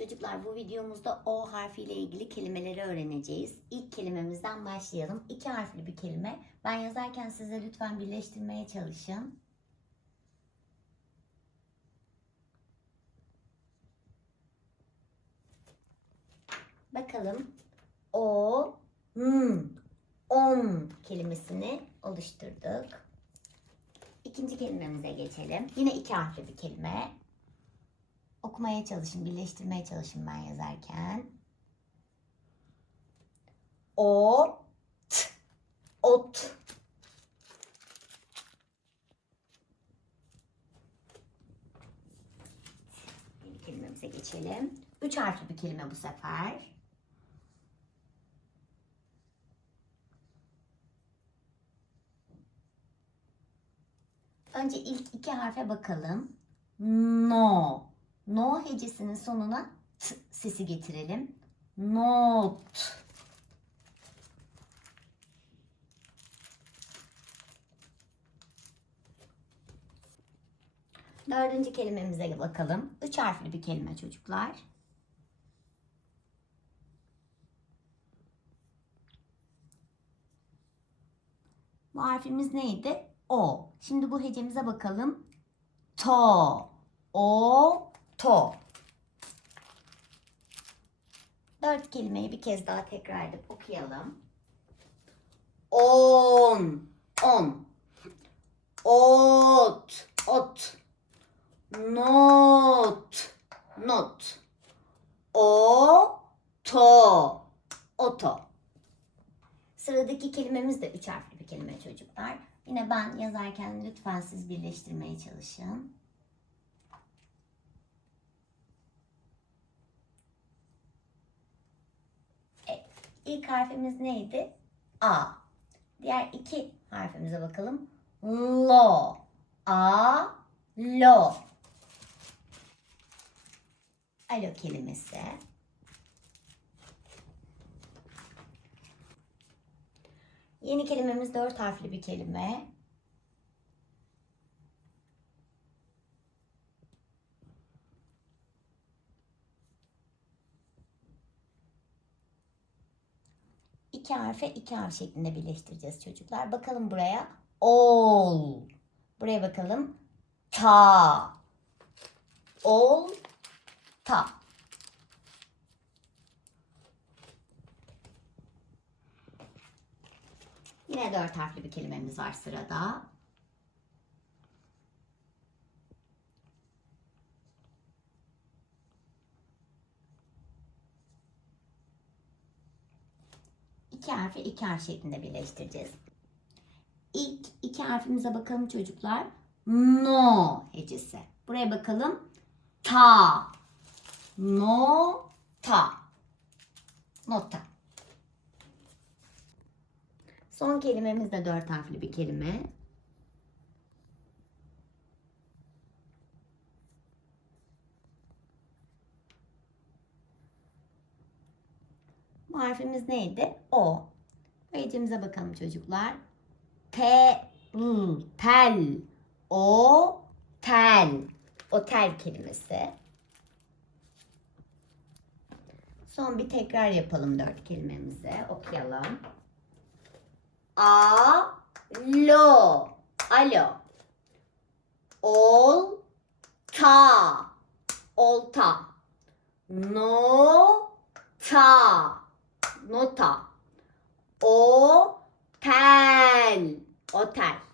Çocuklar bu videomuzda O harfiyle ilgili kelimeleri öğreneceğiz. İlk kelimemizden başlayalım. İki harfli bir kelime. Ben yazarken size lütfen birleştirmeye çalışın. Bakalım. O, m, on kelimesini oluşturduk. İkinci kelimemize geçelim. Yine iki harfli bir kelime. Okumaya çalışın, birleştirmeye çalışın ben yazarken. O, t, ot. Kelimemize geçelim. Üç harfli bir kelime bu sefer. Önce ilk iki harfe bakalım. No. No hecesinin sonuna t sesi getirelim. Not. Dördüncü kelimemize bakalım. Üç harfli bir kelime çocuklar. Bu harfimiz neydi? O. Şimdi bu hecemize bakalım. To. O. To. Dört kelimeyi bir kez daha tekrar edip okuyalım. On. On. Ot. Ot. Not. Not. O. To. Oto. Sıradaki kelimemiz de üç harfli bir kelime çocuklar. Yine ben yazarken lütfen siz birleştirmeye çalışın. İlk harfimiz neydi? A. Diğer iki harfimize bakalım. Lo. A. Lo. Alo kelimesi. Yeni kelimemiz dört harfli bir kelime. İki harfe iki harf şeklinde birleştireceğiz çocuklar. Bakalım buraya. Ol. Buraya bakalım. Ta. Ol. Ta. Yine dört harfli bir kelimemiz var sırada. İki harfi iki harf şeklinde birleştireceğiz. İlk iki harfimize bakalım çocuklar. No hecesi. Buraya bakalım. Ta. No ta. Nota. Son kelimemiz de dört harfli bir kelime. Harfimiz neydi? O. Hecemize bakalım çocuklar. T, l, tel, o, tel. Otel kelimesi. Son bir tekrar yapalım dört kelimemizi. Okuyalım. A lo alo ol ta olta no ta nota. O tel otel